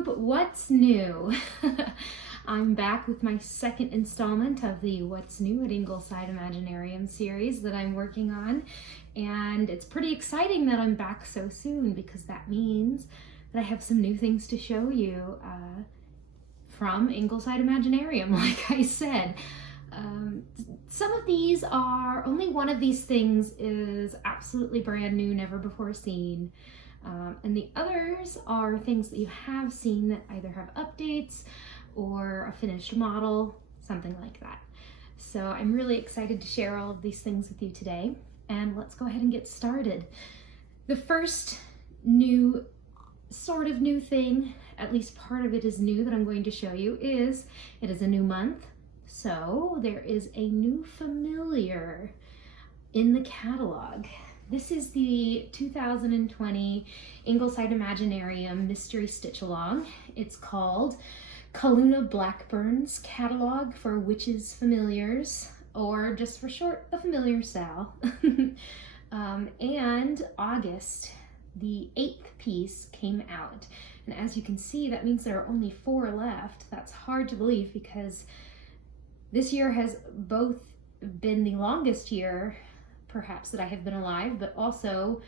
YouTube, what's new? I'm back with my second installment of the What's New at Ingleside Imaginarium series that I'm working on, and it's pretty exciting that I'm back so soon because that means that I have some new things to show you from Ingleside Imaginarium, like I said. Some of these are, only one of these things is absolutely brand new, never before seen. And the others are things that you have seen that either have updates or a finished model, something like that. So I'm really excited to share all of these things with you today, and let's go ahead and get started. The first new, sort of new thing, at least part of it is new, that I'm going to show you is, it is a new month, so there is a new familiar in the catalog. This is the 2020 Ingleside Imaginarium Mystery Stitch Along. It's called Calluna Brightburn's Catalogue for Witches Familiars, or just for short, the Familiar Sal. And August, the 8th piece came out. And as you can see, that means there are only 4 left. That's hard to believe because this year has both been the longest year perhaps that I have been alive, but also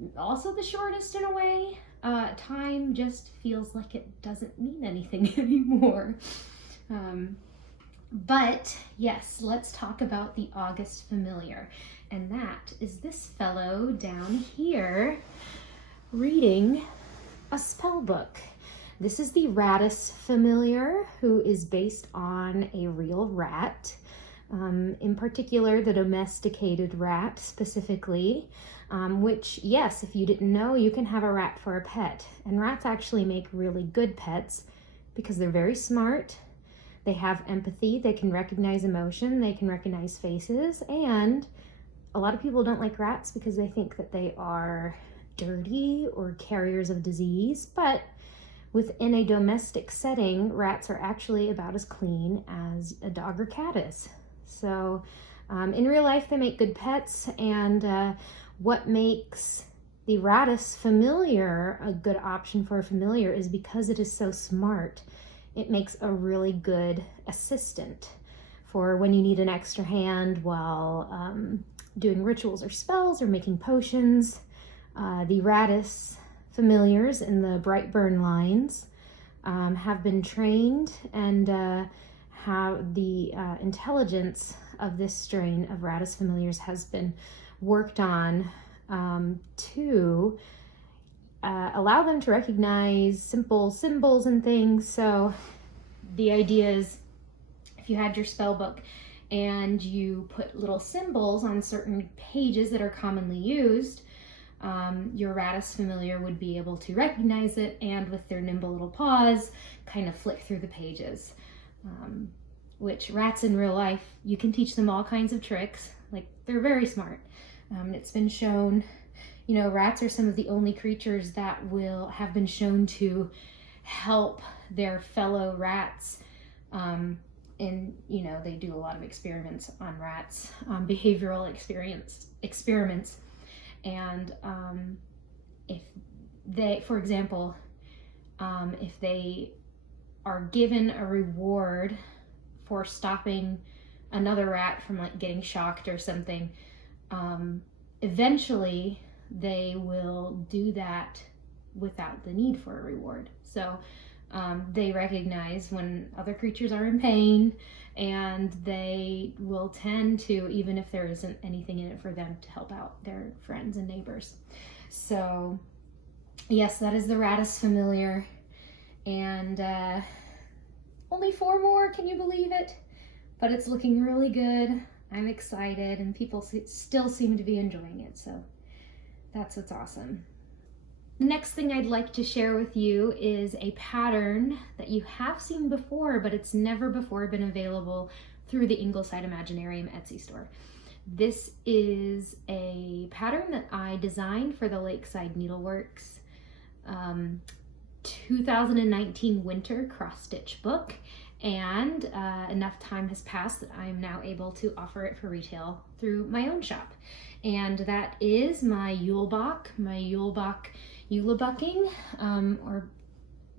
the shortest in a way. Time just feels like it doesn't mean anything anymore. But yes, let's talk about the August familiar, and that is this fellow down here reading a spell book. This is the Ratus familiar, who is based on a real rat. In particular, the domesticated rat specifically, which, yes, if you didn't know, you can have a rat for a pet. And rats actually make really good pets because they're very smart. They have empathy, they can recognize emotion, they can recognize faces, and a lot of people don't like rats because they think that they are dirty or carriers of disease, but within a domestic setting, rats are actually about as clean as a dog or cat is. So in real life, they make good pets, and what makes the Ratus familiar a good option for a familiar is because it is so smart. It makes a really good assistant for when you need an extra hand while doing rituals or spells or making potions. The Ratus familiars in the Brightburn lines have been trained, and how the intelligence of this strain of Ratus familiars has been worked on to allow them to recognize simple symbols and things. So the idea is, if you had your spell book and you put little symbols on certain pages that are commonly used, your Ratus familiar would be able to recognize it and with their nimble little paws kind of flick through the pages. Which rats in real life, you can teach them all kinds of tricks. Like, they're very smart. It's been shown, you know, rats are some of the only creatures that have been shown to help their fellow rats. And, you know, they do a lot of experiments on rats, behavioral experiments. And if they, for example, if they are given a reward for stopping another rat from like getting shocked or something, eventually they will do that without the need for a reward. So they recognize when other creatures are in pain, and they will tend to, even if there isn't anything in it for them, to help out their friends and neighbors. So yes, that is the Ratus familiar, and only 4 more, can you believe it? But it's looking really good. I'm excited, and people still seem to be enjoying it, so that's what's awesome. The next thing I'd like to share with you is a pattern that you have seen before, but it's never before been available through the Ingleside Imaginarium Etsy store. This is a pattern that I designed for the Lakeside Needleworks 2019 winter cross stitch book, and enough time has passed that I'm now able to offer it for retail through my own shop. And that is my Yule bucking, or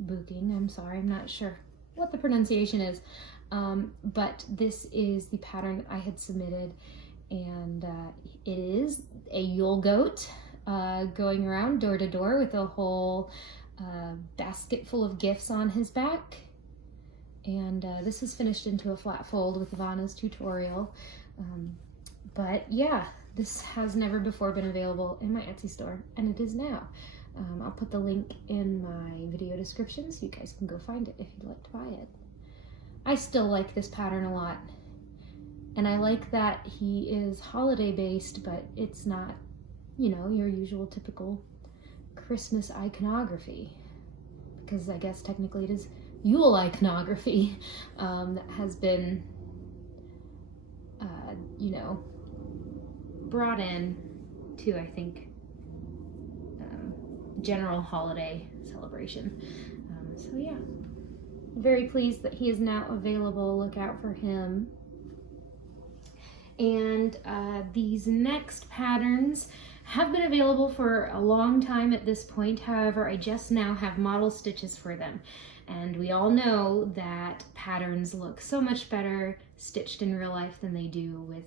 booking. I'm sorry, I'm not sure what the pronunciation is. But this is the pattern that I had submitted, and it is a Yule goat going around door to door with a whole basket full of gifts on his back. And this is finished into a flat fold with Ivana's tutorial. But yeah, this has never before been available in my Etsy store, and it is now. I'll put the link in my video description so you guys can go find it if you'd like to buy it. I still like this pattern a lot, and I like that he is holiday based, but it's not, you know, your usual typical Christmas iconography, because I guess technically it is Yule iconography that has been, you know, brought in to, I think, general holiday celebration. So yeah, very pleased that he is now available. Look out for him. And these next patterns have been available for a long time at this point. However, I just now have model stitches for them. And we all know that patterns look so much better stitched in real life than they do with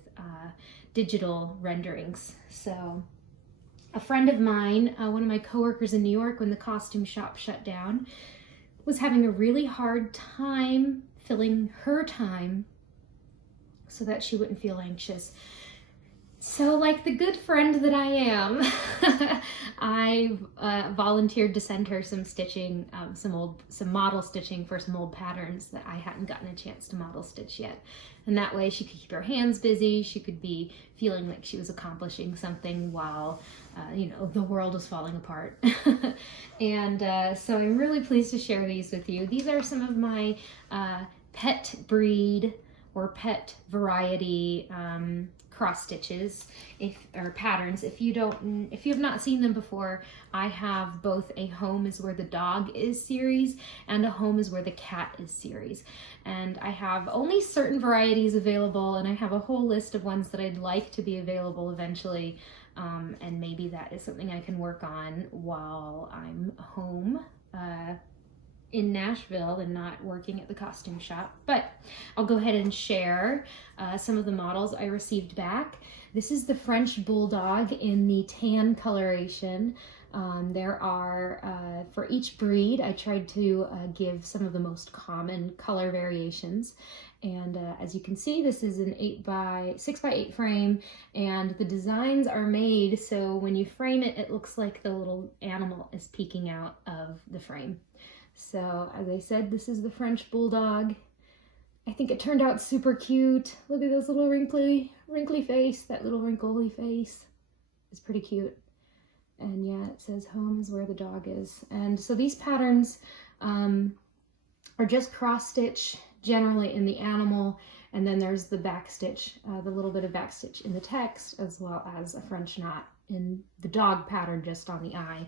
digital renderings. So a friend of mine, one of my coworkers in New York when the costume shop shut down, was having a really hard time filling her time so that she wouldn't feel anxious. So like the good friend that I am, I volunteered to send her some stitching, some model stitching for some old patterns that I hadn't gotten a chance to model stitch yet. And that way she could keep her hands busy, she could be feeling like she was accomplishing something while, you know, the world was falling apart. And so I'm really pleased to share these with you. These are some of my pet breed or pet variety cross stitches or patterns. If you have not seen them before, I have both a Home is Where the Dog Is series and a Home is Where the Cat Is series. And I have only certain varieties available, and I have a whole list of ones that I'd like to be available eventually. And maybe that is something I can work on while I'm home in Nashville and not working at the costume shop. But I'll go ahead and share some of the models I received back. This is the French Bulldog in the tan coloration. There are, for each breed, I tried to give some of the most common color variations. And as you can see, this is an 6x8 frame, and the designs are made so when you frame it, it looks like the little animal is peeking out of the frame. So as I said, this is the French Bulldog. I think it turned out super cute. Look at this little wrinkly face. That little wrinkly face is pretty cute. And yeah, it says Home is Where the Dog Is. And so these patterns are just cross stitch generally in the animal, and then there's the back stitch, the little bit of back stitch in the text, as well as a French knot in the dog pattern just on the eye.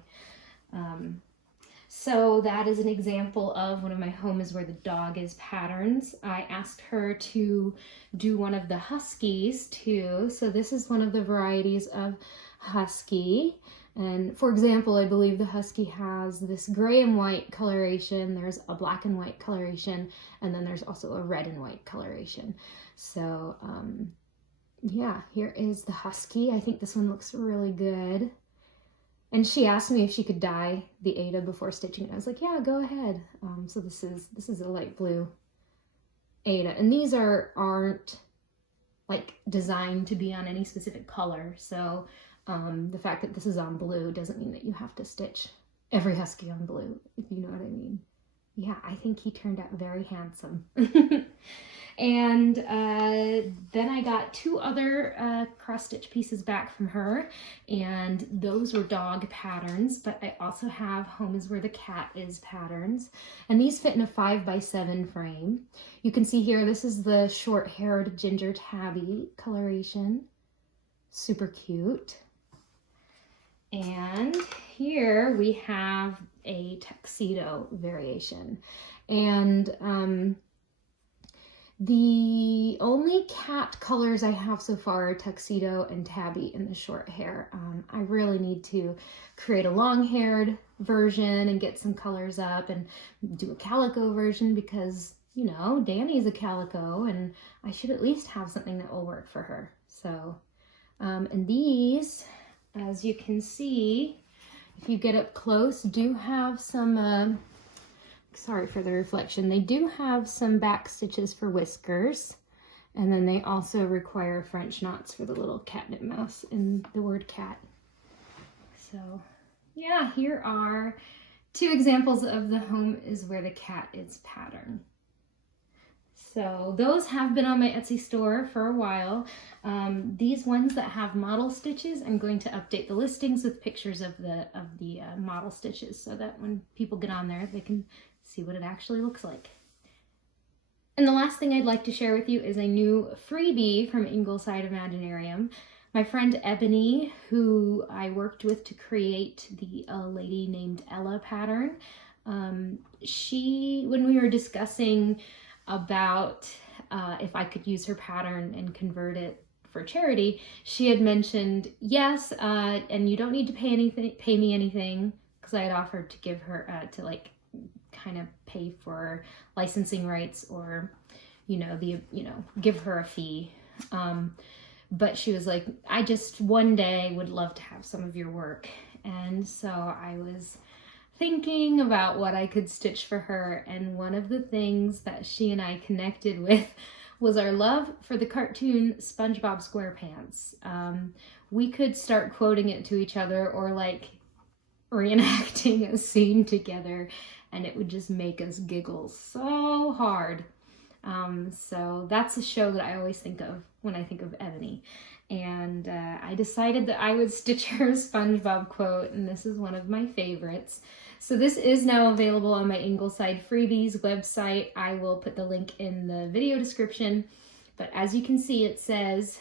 So that is an example of one of my Home is Where the Dog Is patterns. I asked her to do one of the Huskies too. So this is one of the varieties of Husky. And for example, I believe the Husky has this gray and white coloration, there's a black and white coloration, and then there's also a red and white coloration. So yeah, here is the Husky. I think this one looks really good. And she asked me if she could dye the Ada before stitching it. I was like, yeah, go ahead. So this is a light blue Ada, and these aren't like designed to be on any specific color. So the fact that this is on blue doesn't mean that you have to stitch every Husky on blue, if you know what I mean. Yeah, I think he turned out very handsome. And then I got two other cross-stitch pieces back from her, and those were dog patterns, but I also have Home is Where the Cat Is patterns, and these fit in a 5x7 frame. You can see here, this is the short-haired ginger tabby coloration. Super cute. And here we have a tuxedo variation, and the only cat colors I have so far are tuxedo and tabby in the short hair. I really need to create a long-haired version and get some colors up, and do a calico version because, you know, Danny's a calico and I should at least have something that will work for her. So, and these, as you can see, if you get up close, do have some, sorry for the reflection, they do have some back stitches for whiskers. And then they also require French knots for the little catnip mouse in the word cat. So yeah, here are 2 examples of the home is where the cat is pattern. So those have been on my Etsy store for a while. These ones that have model stitches, I'm going to update the listings with pictures of the model stitches so that when people get on there, they can see what it actually looks like. And the last thing I'd like to share with you is a new freebie from Ingleside Imaginarium. My friend Ebony, who I worked with to create the lady named Ella pattern, when we were discussing about if I could use her pattern and convert it for charity, she had mentioned, yes, and you don't need to pay me anything, because I had offered to give her, to like kind of pay for licensing rights or, give her a fee. But she was like, I just one day would love to have some of your work. And so I was thinking about what I could stitch for her. And one of the things that she and I connected with was our love for the cartoon SpongeBob SquarePants. We could start quoting it to each other or like reenacting a scene together, and it would just make us giggle so hard. So that's a show that I always think of when I think of Ebony. And I decided that I would stitch her a SpongeBob quote, and this is one of my favorites. So this is now available on my Ingleside Freebies website. I will put the link in the video description. But as you can see, it says,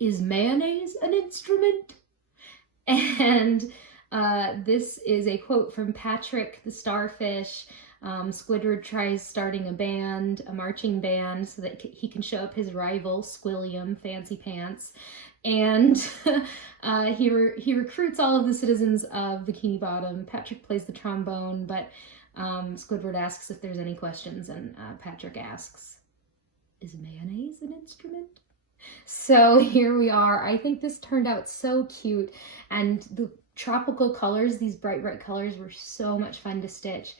"Is mayonnaise an instrument?" And this is a quote from Patrick the Starfish. Squidward tries starting a marching band, so that he can show up his rival, Squilliam, Fancy Pants. And he recruits all of the citizens of Bikini Bottom. Patrick plays the trombone, but Squidward asks if there's any questions, and Patrick asks, "Is mayonnaise an instrument?" So here we are. I think this turned out so cute, and the tropical colors, these bright colors, were so much fun to stitch.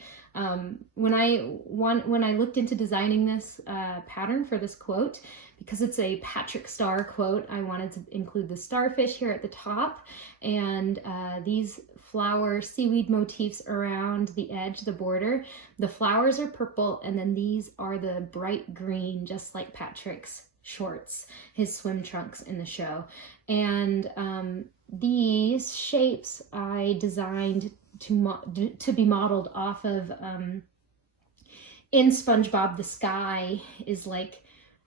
When I looked into designing this pattern for this quote, because it's a Patrick Star quote, I wanted to include the starfish here at the top, and these flower seaweed motifs around the edge, the border. The flowers are purple, and then these are the bright green, just like Patrick's shorts, his swim trunks in the show. And these shapes I designed to be modeled off of, in SpongeBob, the sky is like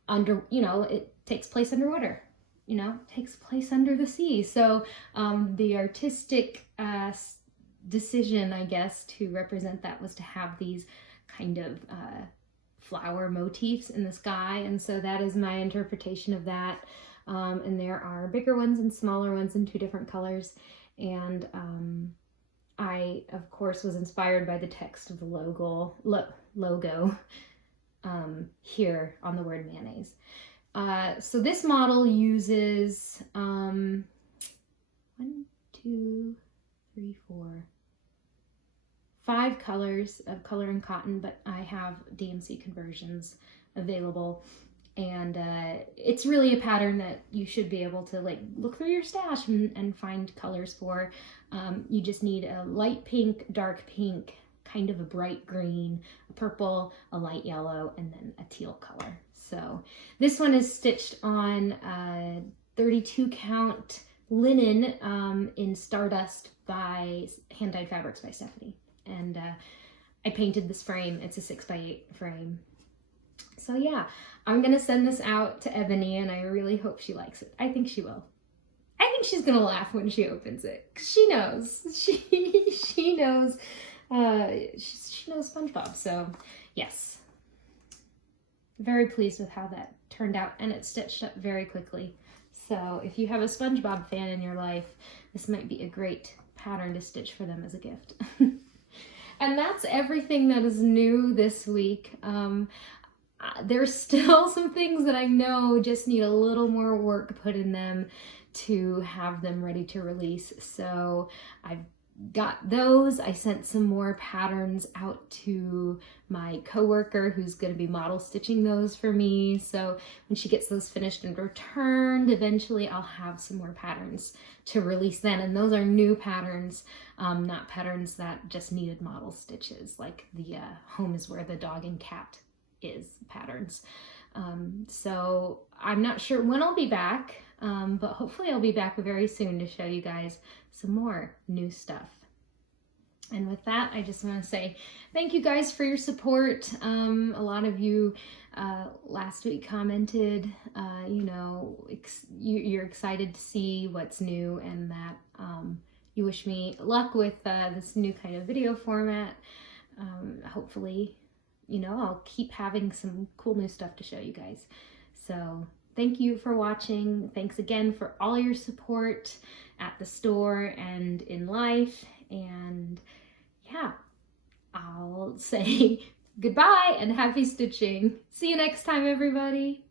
it takes place underwater, takes place under the sea. So the artistic decision, I guess, to represent that was to have these kind of flower motifs in the sky. And so that is my interpretation of that. And there are bigger ones and smaller ones in 2 different colors. And I, of course, was inspired by the text of the logo here on the word mayonnaise. So this model uses 1, 2, 3, 4, 5 colors of color and cotton, but I have DMC conversions available. And it's really a pattern that you should be able to like look through your stash and find colors for. You just need a light pink, dark pink, kind of a bright green, a purple, a light yellow, and then a teal color. So this one is stitched on 32 count linen in Stardust by Hand Dyed Fabrics by Stephanie. And I painted this frame. It's a 6x8 frame. So yeah, I'm gonna send this out to Ebony, and I really hope she likes it. I think she will. I think she's gonna laugh when she opens it. She knows. She knows. She knows SpongeBob. So yes, very pleased with how that turned out, and it stitched up very quickly. So if you have a SpongeBob fan in your life, this might be a great pattern to stitch for them as a gift. And that's everything that is new this week. There's still some things that I know just need a little more work put in them to have them ready to release. So I've got those. I sent some more patterns out to my coworker who's going to be model stitching those for me. So when she gets those finished and returned, eventually I'll have some more patterns to release then. And those are new patterns, not patterns that just needed model stitches, like the home is where the dog and cat is patterns. So I'm not sure when I'll be back, but hopefully I'll be back very soon to show you guys some more new stuff. And with that, I just want to say thank you guys for your support. A lot of you last week commented, you know, you're excited to see what's new, and that you wish me luck with this new kind of video format. Hopefully, you know, I'll keep having some cool new stuff to show you guys. So thank you for watching. Thanks again for all your support at the store and in life. And yeah, I'll say goodbye and happy stitching. See you next time, everybody.